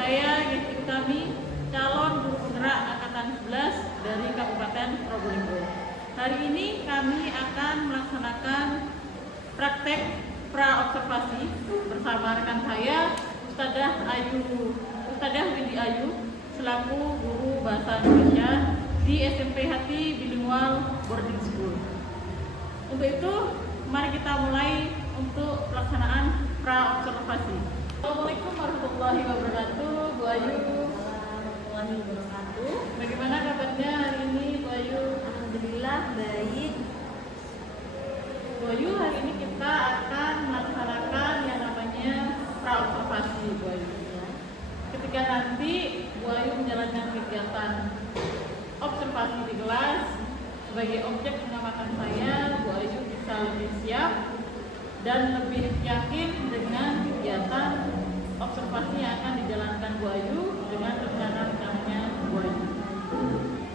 Saya Gesti Utami, calon guru penggerak angkatan 11 dari Kabupaten Probolinggo. Hari ini kami akan melaksanakan praktek pra-observasi bersama rekan saya, Ustadzah Windy Ayu, selaku guru Bahasa Indonesia di SMP Hati Bilingual Boarding School. Untuk itu, mari kita mulai untuk pelaksanaan pra-observasi. Assalamualaikum warahmatullahi wabarakatuh, Bu Ayu. Warahmatullahi wabarakatuh. Bagaimana kabarnya hari ini, Bu Ayu? Alhamdulillah baik. Bu Ayu, hari ini kita akan melaksanakan yang namanya pra-observasi, Bu Ayu. Ketika nanti Bu Ayu menjalankan kegiatan observasi di kelas, sebagai objek pengamatan saya, Bu Ayu bisa lebih siap dan lebih yakin dengan kegiatan observasi yang akan dijalankan Bu Ayu dengan rencana-rencananya Bu Ayu.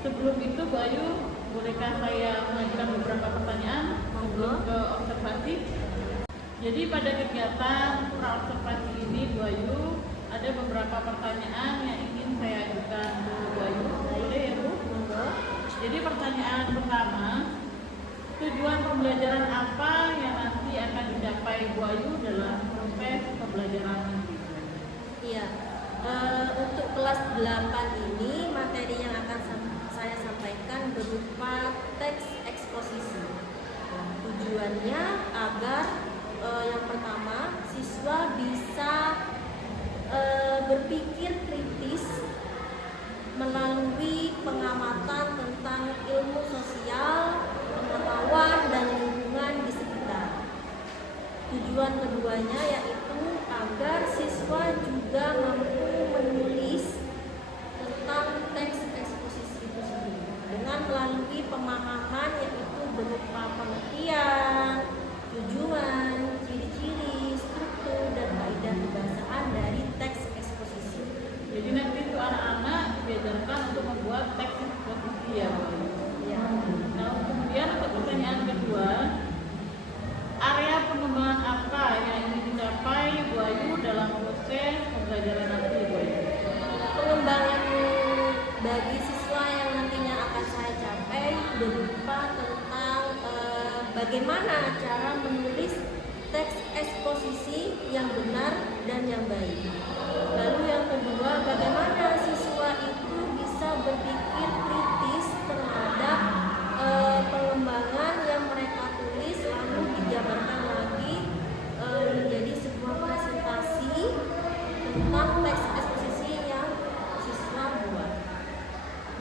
Sebelum itu, Bu Ayu, bolehkah saya mengajukan beberapa pertanyaan sebelum ke observasi? Jadi pada kegiatan pra-observasi ini, Bu Ayu, ada beberapa pertanyaan yang ingin saya ajukan ke Bu Ayu. Boleh ya, Bu? Jadi pertanyaan pertama, tujuan pembelajaran apa yang nanti akan dicapai Bu Ayu dalam proses pembelajaran nanti? Iya, untuk kelas 8 ini materi yang akan saya sampaikan berupa teks eksposisi. Tujuannya agar yang pertama siswa bisa berpikir kritis melalui pengamatan tentang ilmu sosial, pengetahuan dan lingkungan di sekitar. Tujuan keduanya yaitu agar siswa juga mampu menulis tentang teks eksposisi itu sendiri dengan melalui pemahaman yaitu berupa pengertian, tujuan, ciri-ciri, struktur dan kaidah kebahasaan dari teks eksposisi. Jadi nanti itu anak-anak diajarkan untuk membuat teks eksposisi ya, Bu Ayu. Ya. Nah, kemudian untuk pertanyaan kedua, area pengembangan apa yang ingin dicapai Bu Ayu dalam proses pembelajaran nanti, Bu Ayu? Pengembangan bagi siswa yang nantinya akan saya capai berupa tentang bagaimana cara menulis teks eksposisi yang benar dan yang baik. Lalu yang kedua, bagaimana siswa itu bisa berpikir kritis terhadap pengembangan yang mereka tulis lalu dijabarkan lagi menjadi sebuah presentasi tentang teks eksposisi yang siswa buat.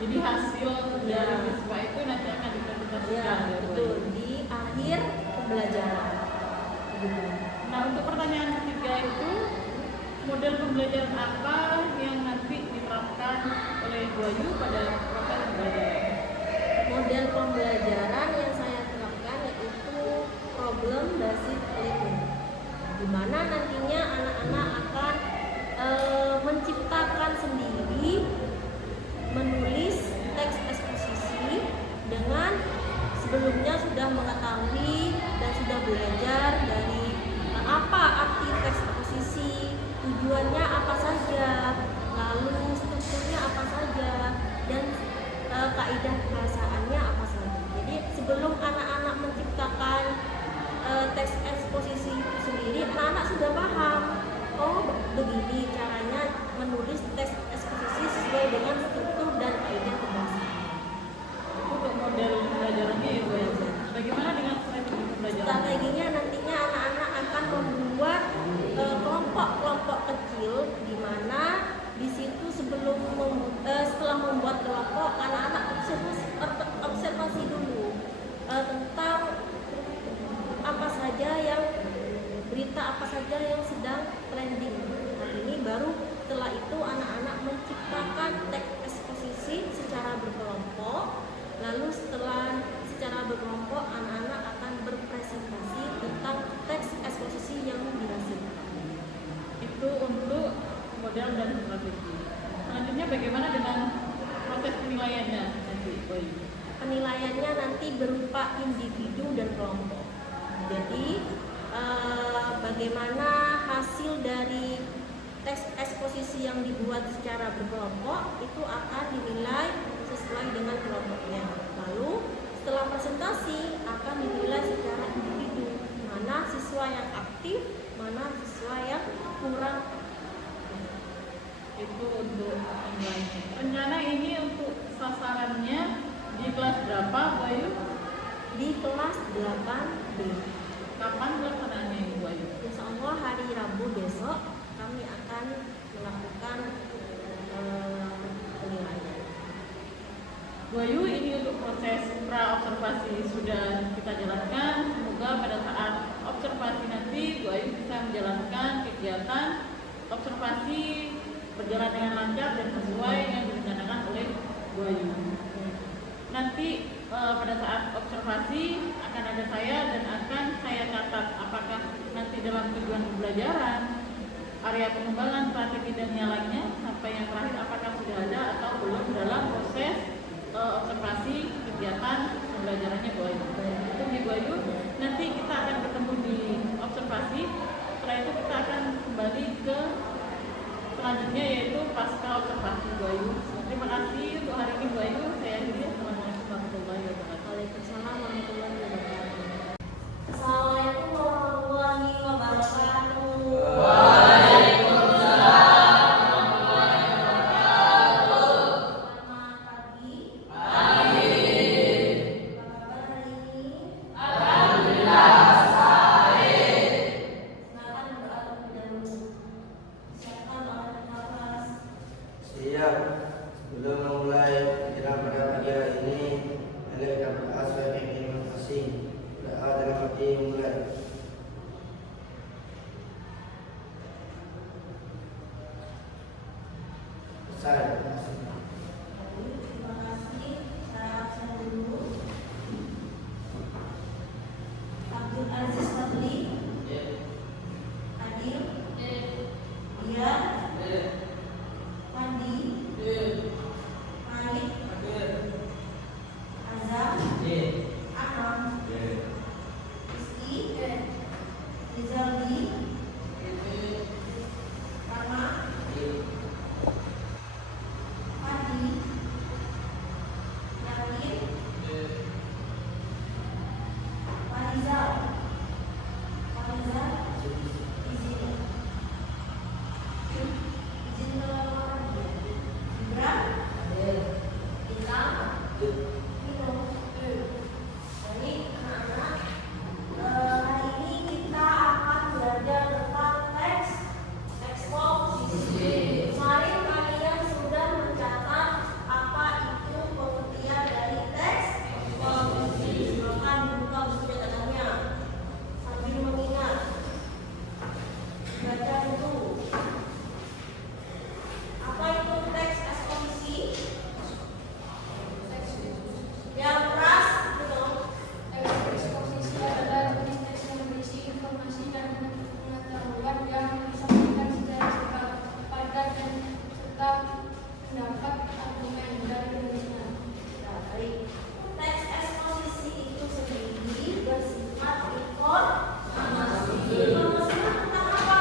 Jadi hasil dari siswa itu nanti akan dipresentasikan ya, Bu betul, Ayu. di akhir pembelajaran. Nah, untuk pertanyaan ketiga itu, model pembelajaran apa yang nanti diterapkan oleh Bu Ayu pada proses pembelajaran? Model pembelajaran yang saya terapkan yaitu problem based learning, di mana nantinya anak-anak akan menciptakan sendiri, menulis teks eksposisi dengan sebelumnya sudah mengetahui dan sudah belajar dari apa arti teks eksposisi, tujuannya apa saja, lalu strukturnya apa saja, dan kaidah kebahasaannya apa saja. Jadi sebelum anak-anak menciptakan teks eksposisi itu sendiri, anak-anak sudah paham, oh begini caranya menulis teks eksposisi sesuai dengan struktur dan kaidah kebahasan. Itu untuk model pembelajarannya ya, Bu Ayu. Bagaimana dengan strategi pembelajaran? Strateginya nantinya anak-anak akan membuat kelompok-kelompok kecil, di mana di situ setelah membuat kelompok, anak-anak observasi dulu tentang apa saja yang berita apa saja yang sedang trending. Nah, ini baru setelah itu anak-anak menciptakan teks eksposisi secara berkelompok. Lalu setelah secara berkelompok anak-anak akan berpresentasi tentang teks eksposisi yang dihasilkan. Itu untuk model dan strategi. Selanjutnya bagaimana dengan proses penilaiannya nanti, Bu Ayu? Penilaiannya nanti berupa individu dan kelompok. Jadi bagaimana hasil dari teks eksposisi yang dibuat secara berkelompok itu akan dinilai sesuai dengan kelompoknya. Lalu setelah presentasi akan dinilai secara individu, mana siswa yang aktif, mana siswa yang kurang. Itu untuk nilainya. Rencana ini untuk sasarannya di kelas berapa, Bu Ayu? Di kelas 8B. Kapan pelaksanaannya, Bu Ayu? Insya Allah hari Rabu besok kami akan melakukan penilaian. Bu Ayu, ini untuk proses pra-observasi sudah kita jalankan. Semoga pada saat observasi nanti Bu Ayu bisa menjalankan kegiatan observasi berjalan dengan lancar dan sesuai yang direncanakan oleh Bu Ayu. Nanti pada saat observasi akan ada saya dan akan saya catat apakah nanti dalam tujuan pembelajaran, area pengembangan, strategi dan yang lainnya, sampai yang terakhir apakah sudah ada atau belum dalam proses observasi kegiatan pembelajarannya Bu Ayu. Itu di Bu Ayu. Nanti kita akan ketemu di observasi. Setelah itu kita akan kembali ke selanjutnya yaitu pasca observasi Bu Ayu. Terima kasih untuk hari ini Bu Ayu. Saya akhiri. Assalamualaikum warahmatullahi wabarakatuh. Waalaikumsalam warahmatullahi wabarakatuh. Assalamualaikum warahmatullahi wabarakatuh. Sebelum memulai kiraan pada pagi hari ini, mari kita berdoa sebagai terima kasih. Doa dalam hati memulai. Saya Terima kasih. Saya absen dulu. Abdul Aziz Fadli, Adil, Dian, Fandi, Farid, Azam, Akram, Rizky, Rizaldi, Rama, Fadi, Yakin, Farizal, izin. Izin ke Gibran, Ilham, Vino. Jadi anak-anak, hari ini kita akan belajar tentang teks eksposisi. Kemarin kalian sudah mencatat apa itu pengertian dari teks eksposisi. Maka dibuka buku catatannya sambil mengingat. Baca dulu. Apa itu teks eksposisi? Yang keras itu dong. Eksposisi adalah jenis teks yang berisi informasi dan pengetahuan yang disampaikan secara singkat, padat dan serta mendapat argumen dan penjelasan. Nah, baik. Teks eksposisi itu sendiri bersifat informasi. Informasi tentang apa?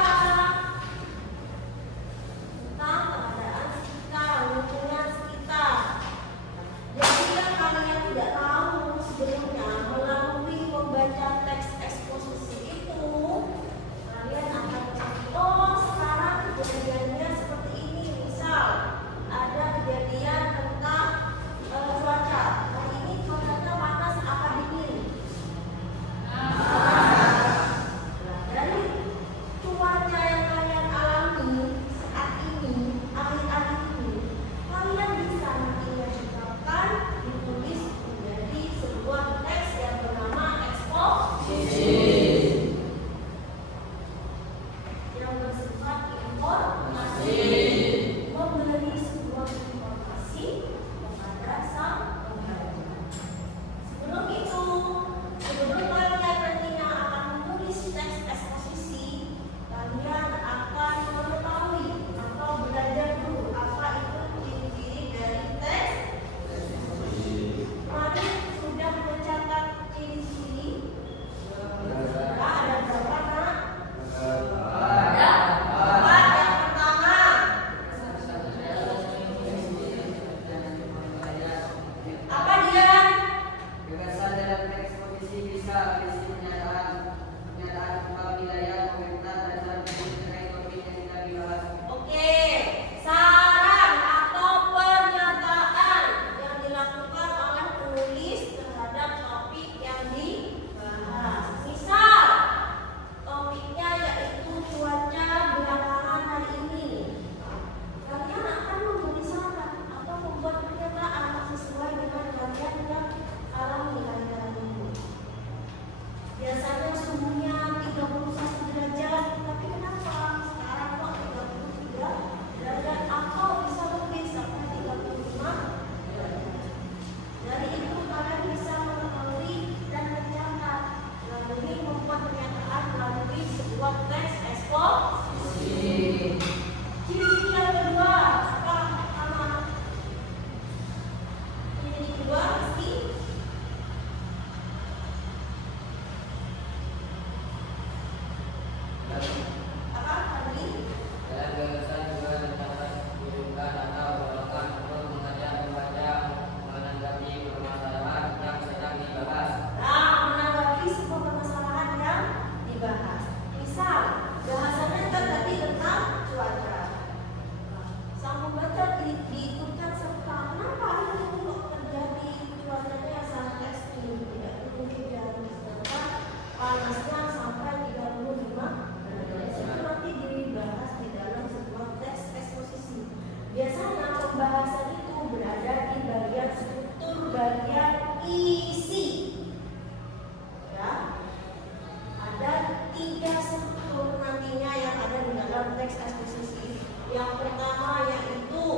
teks eksposisi. Yang pertama yaitu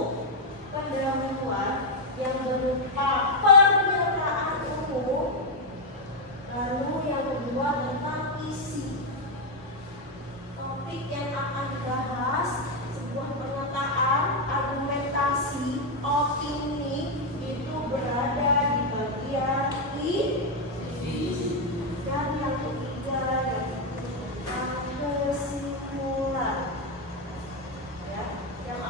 pendahuluan yang berupa pernyataan umum, lalu yang kedua tentang isi topik yang akan dibahas, sebuah pernyataan, argumentasi, opini itu berada di bagian isi. Dan yang ketiga yaitu tentang kesimpulan. Ya, yang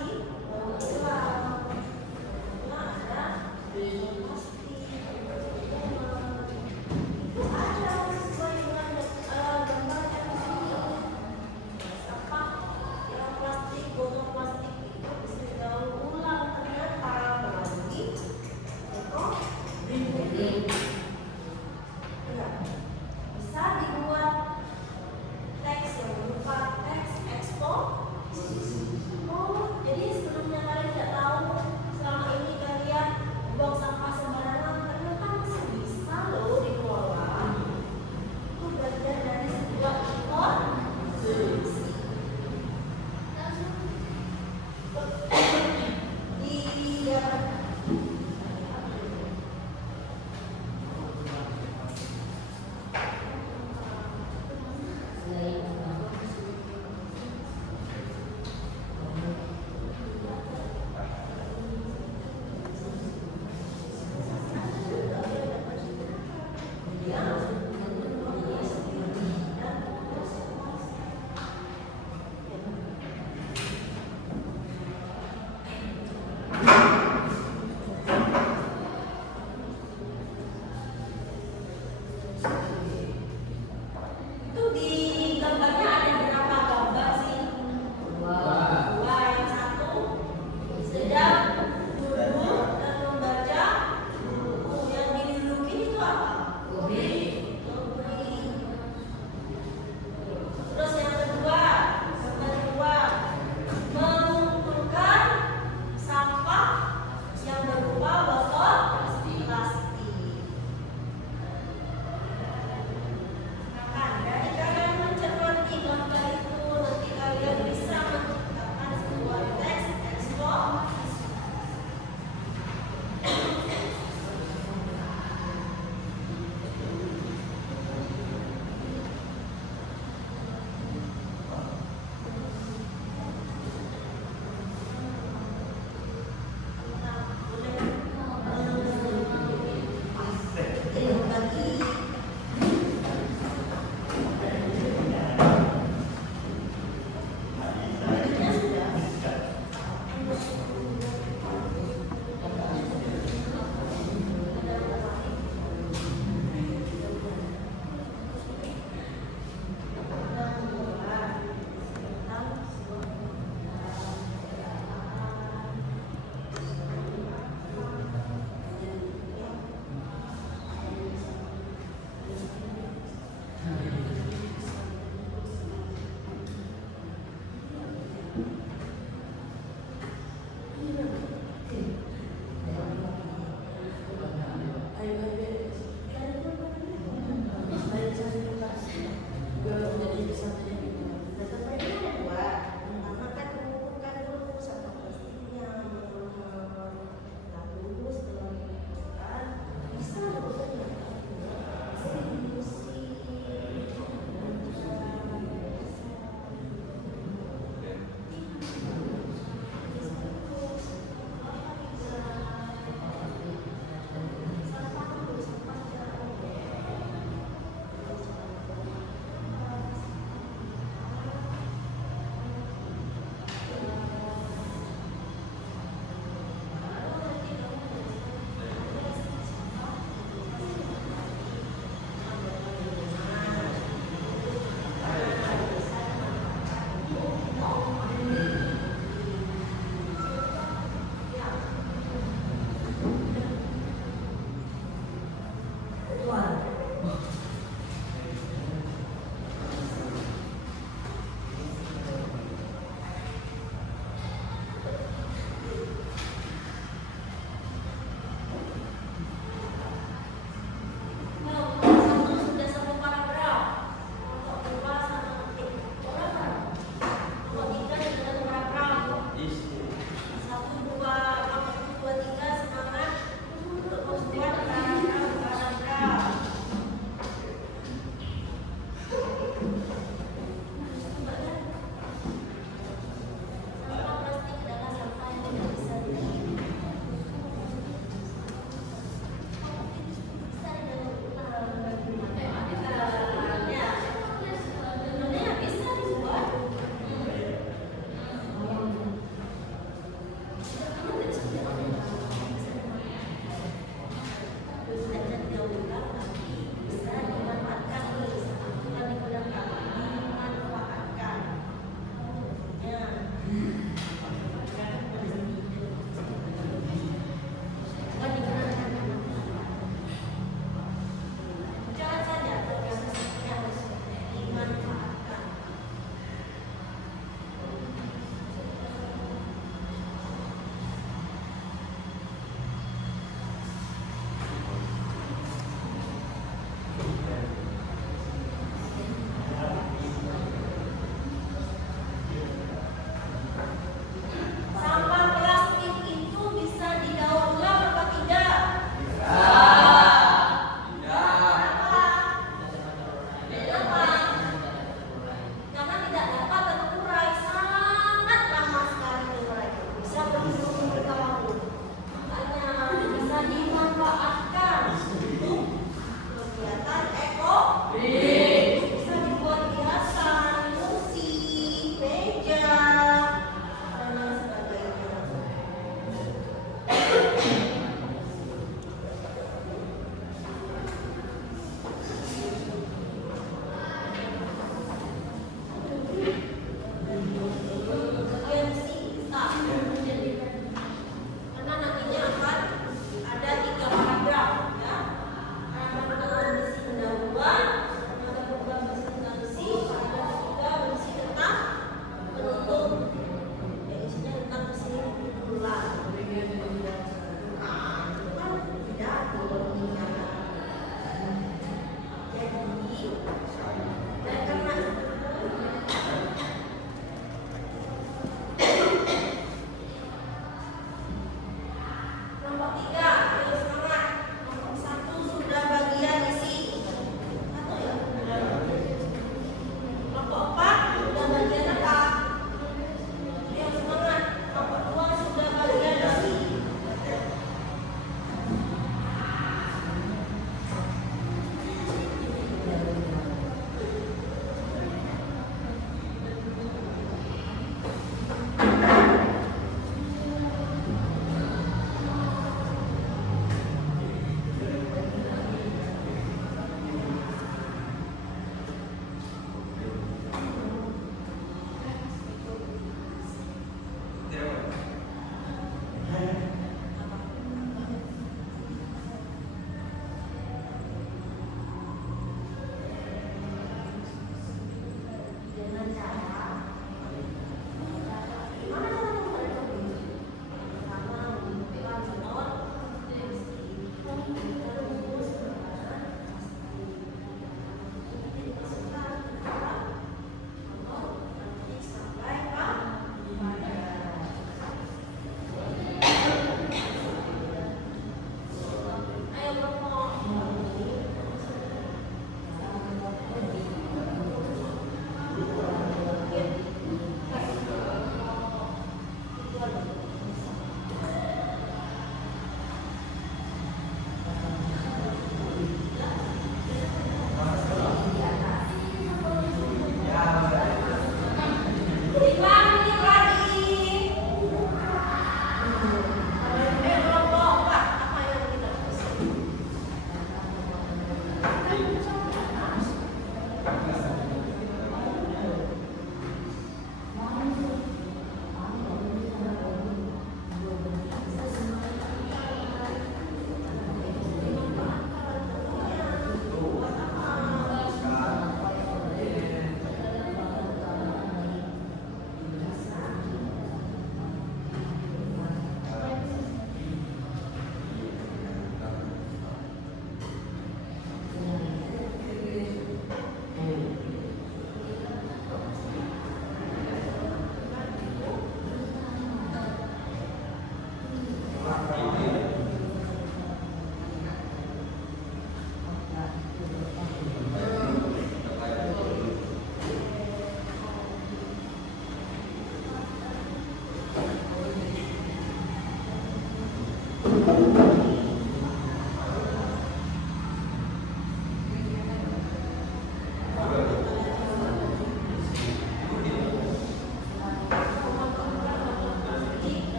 sih? Hilang. Ada plastik. Itu ada sesuai dengan gambar yang di sini. Sampah yang plastik, botol plastik itu bisa didaur ulang ternyata lagi. Ya, bisa dibuat teks yang berupa teks ekspor. Oh, jadi sebelumnya kalian tidak tahu selama ini kalian buang sampah sembarangan, ternyata masih bisa loh dikelola. Itu bagian dari sebuah konsumsi. Iya. Itu di gambarnya ada berapa gambar sih? Dua. Yang satu sedang duduk dan membaca buku. Yang didudukin itu apa? Kopi. Terus yang kedua, mengumpulkan sampah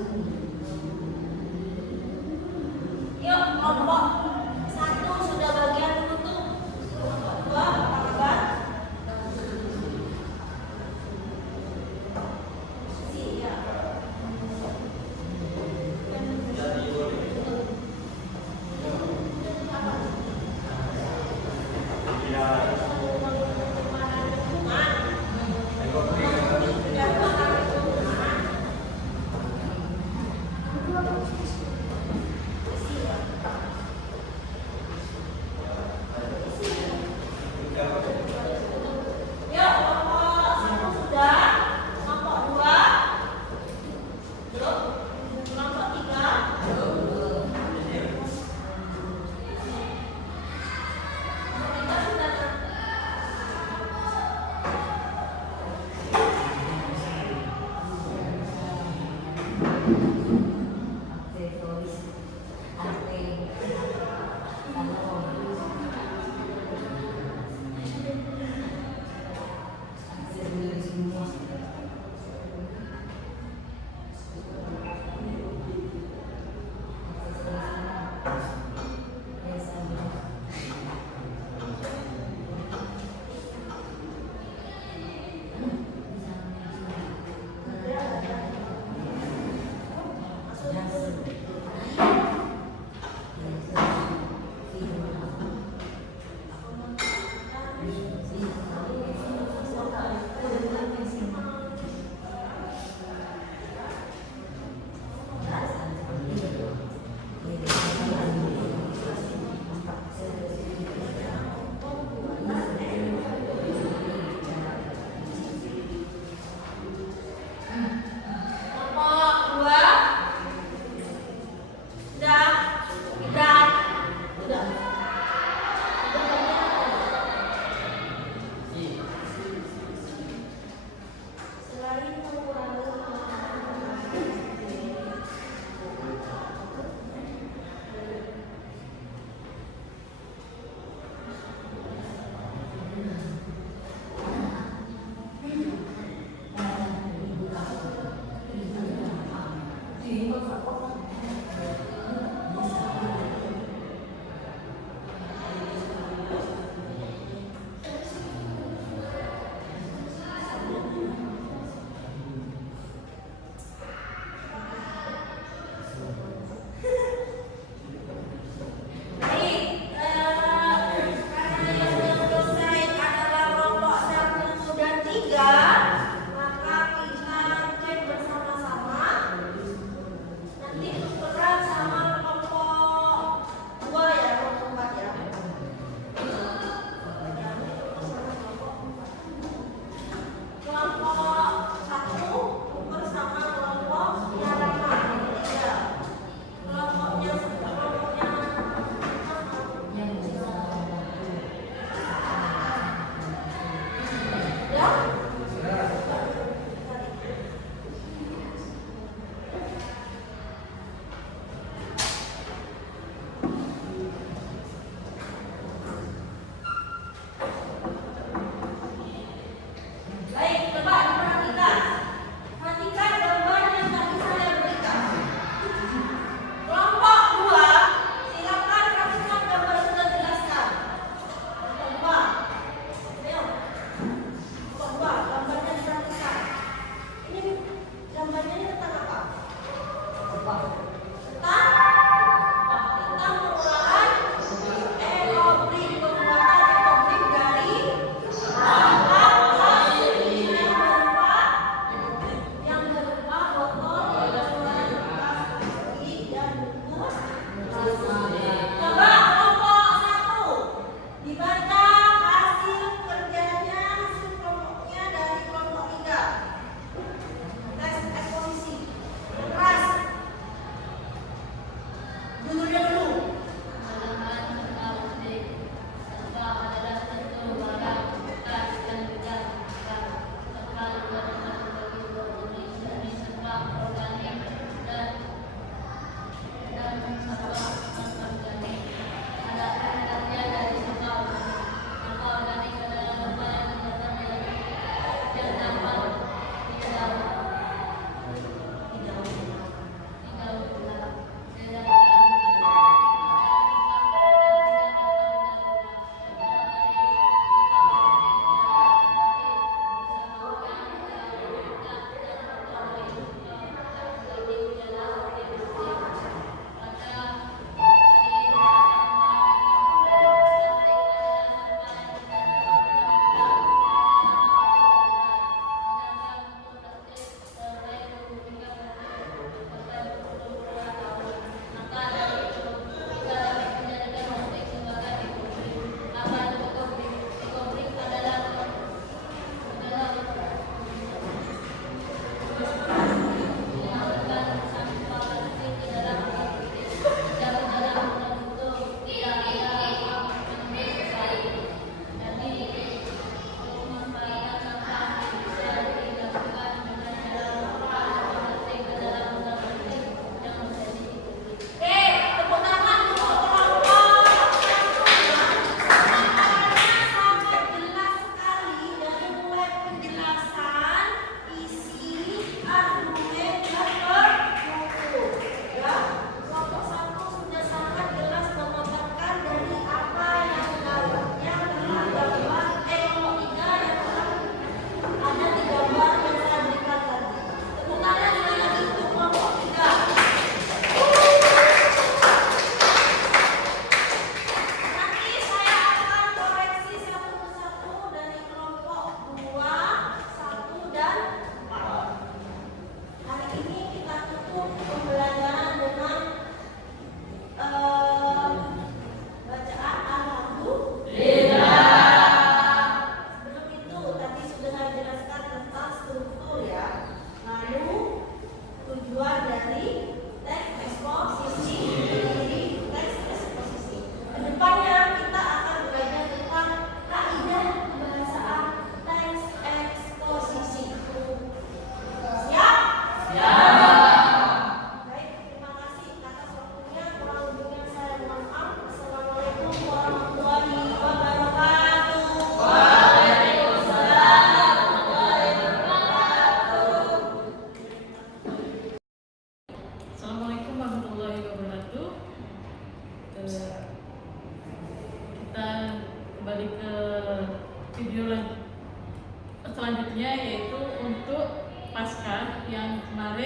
Yuk, kelompok 1 sudah bagian menutup. Kelompok 2 apa kabar? Iya. Yuk, kelompok 1 sudah. Kelompok 2 belum. Kelompok 3 belum. Kita sudah.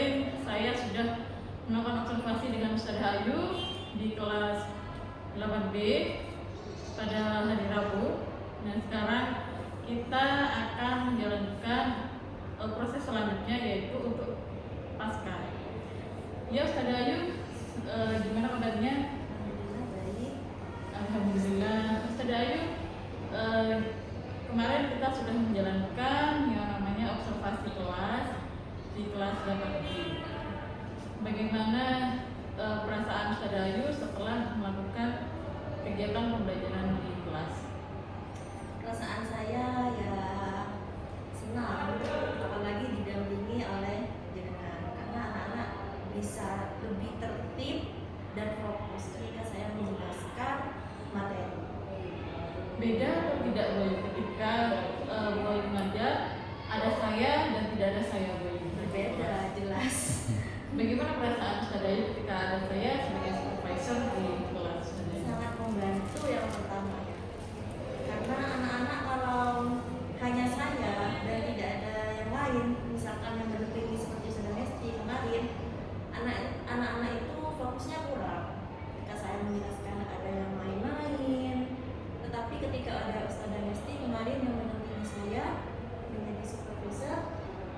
kemarin saya sudah melakukan observasi dengan Ustazah Ayu di kelas 8B pada hari Rabu. Dan sekarang kita akan menjalankan proses selanjutnya, yaitu untuk pasca. Ya Ustazah Ayu, gimana kabarnya? Alhamdulillah baik. Alhamdulillah. Ustazah Ayu, kemarin kita sudah menjalankan yang namanya observasi kelas di kelas 8B. Bagaimana perasaan Ustazah Ayu setelah melakukan kegiatan pembelajaran di kelas? Perasaan saya ya senang, apalagi didampingi oleh jenengan, karena anak-anak bisa lebih tertib dan fokus ketika saya menjelaskan materi. Beda atau tidak Boy ketika Boy mengajar ada saya dan tidak ada saya Boy? Berbeda jelas. Bagaimana perasaan Ustazah Ayu ketika ada saya sebagai supervisor di kelas Ustazah Ayu? Sangat membantu yang pertama ya, karena anak-anak kalau hanya saya dan tidak ada yang lain, misalkan yang mendampingi seperti Ustazah Hesti kemarin, anak-anak itu fokusnya kurang. Ketika saya menjelaskan ada yang main-main, tetapi ketika ada Ustazah Hesti kemarin yang mendampingi saya menjadi supervisor,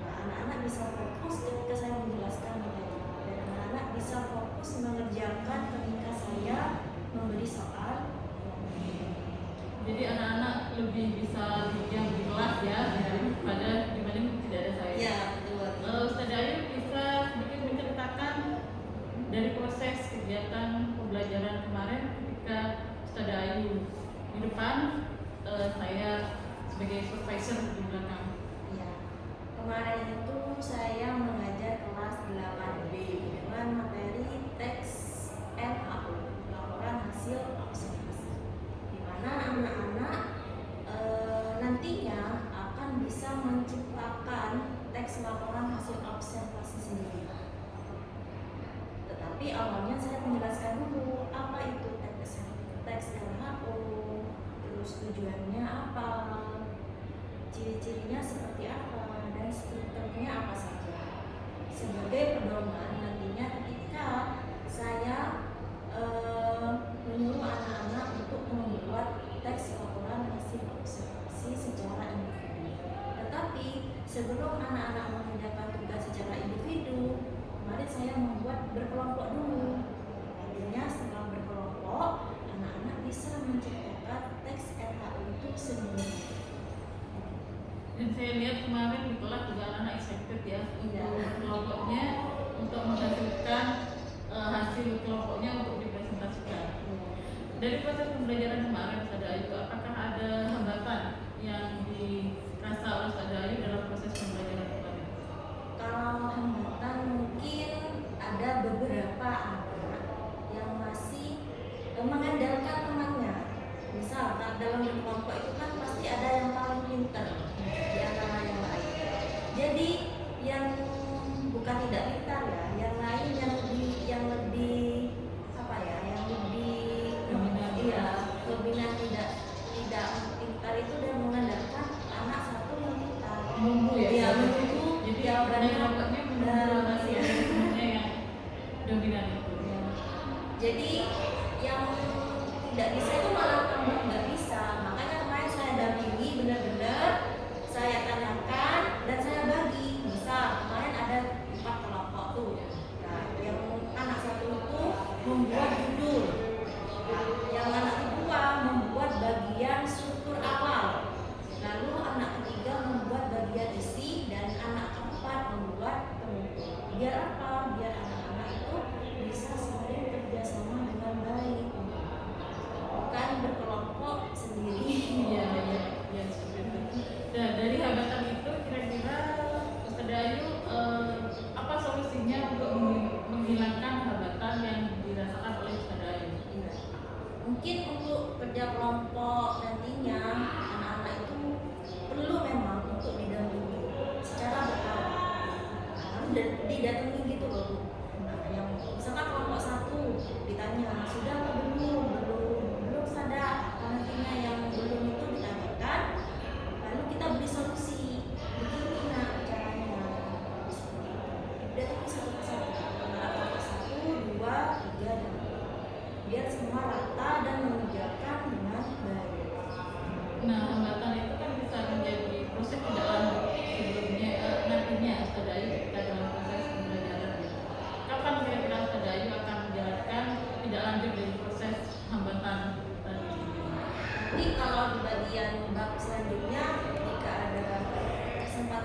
anak-anak bisa fokus ketika saya menjelaskan materi, dan anak-anak bisa fokus mengerjakan ketika saya memberi soal. Jadi anak-anak lebih bisa diam di kelas ya, daripada dibanding tidak ada saya. Ya betul. Ustazah Ayu bisa sedikit menceritakan dari proses kegiatan pembelajaran kemarin ketika Ustazah Ayu di depan, saya sebagai supervisor di belakang. Ya, kemarin itu saya mengajar kelas 8B dengan materi teks LHO, laporan hasil observasi, di mana anak-anak nantinya akan bisa menciptakan teks laporan hasil observasi sendiri. Tetapi awalnya saya menjelaskan dulu apa itu teks LHO, terus tujuannya apa, ciri-cirinya seperti apa, dan strukturnya apa saja, sebagai pedoman nantinya ketika saya menyuruh anak-anak untuk membuat teks laporan hasil observasi secara individu. Tetapi sebelum anak-anak mengerjakan tugas secara individu, kemarin saya membuat berkelompok dulu. Artinya setelah berkelompok, anak-anak bisa menciptakan teks LHO itu sendiri. Dan saya lihat kemarin di kelas juga anak-anak excited ya untuk kelompoknya, untuk menghasilkan hasil kelompoknya untuk dipresentasikan. Dari proses pembelajaran kemarin Ustazah Ayu, apakah ada hambatan yang dirasa oleh Ustazah Ayu dalam proses pembelajaran kemarin? Kalau hambatan mungkin ada beberapa anak yang masih mengandalkan temannya. Misal dalam berkelompok itu kan pasti ada yang paling pintar di antara yang lain. Jadi yang bukan tidak pintar ya, yang lain yang lebih apa ya, yang lebih Dominan. iya, dominan tidak pintar itu dan mengandalkan anak satu yang pintar. Menunggu ya? Iya, menunggu. Jadi Ya, berarti karena- kelompoknya menunggu dan- hasil iya. yang dominan itu. Ya. Jadi yang tidak bisa itu malah tambah nggak bisa. Makanya kemarin saya dampingi benar-benar, saya tanyakan dan saya bagi. Misal kemarin ada 4 kelompok tuh. Nah, yang anak satu itu membuat judul. Nah, yang anak kedua membuat bagian struktur awal. Lalu anak ketiga membuat bagian isi dan anak keempat membuat penutup. Biar apa? Biar anak-anak itu bisa saling kerjasama dengan baik, bukan berkelompok sendiri. Iya, seperti itu. Dan dari hambatan itu kira-kira Ustazah Ayu apa solusinya untuk menghilangkan hambatan yang dirasakan oleh Ustazah Ayu? Iya. Mungkin untuk kerja kelompok nantinya anak-anak itu perlu memang untuk didampingi secara berkala. Didatangi gitu loh Bu. Nah, yang misalkan kelompok 1 ditanya sudah apa belum sadar, nantinya yang belum itu ditanyakan, lalu kita beri solusi begini nah caranya. Didatangi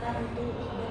kesempatan untuk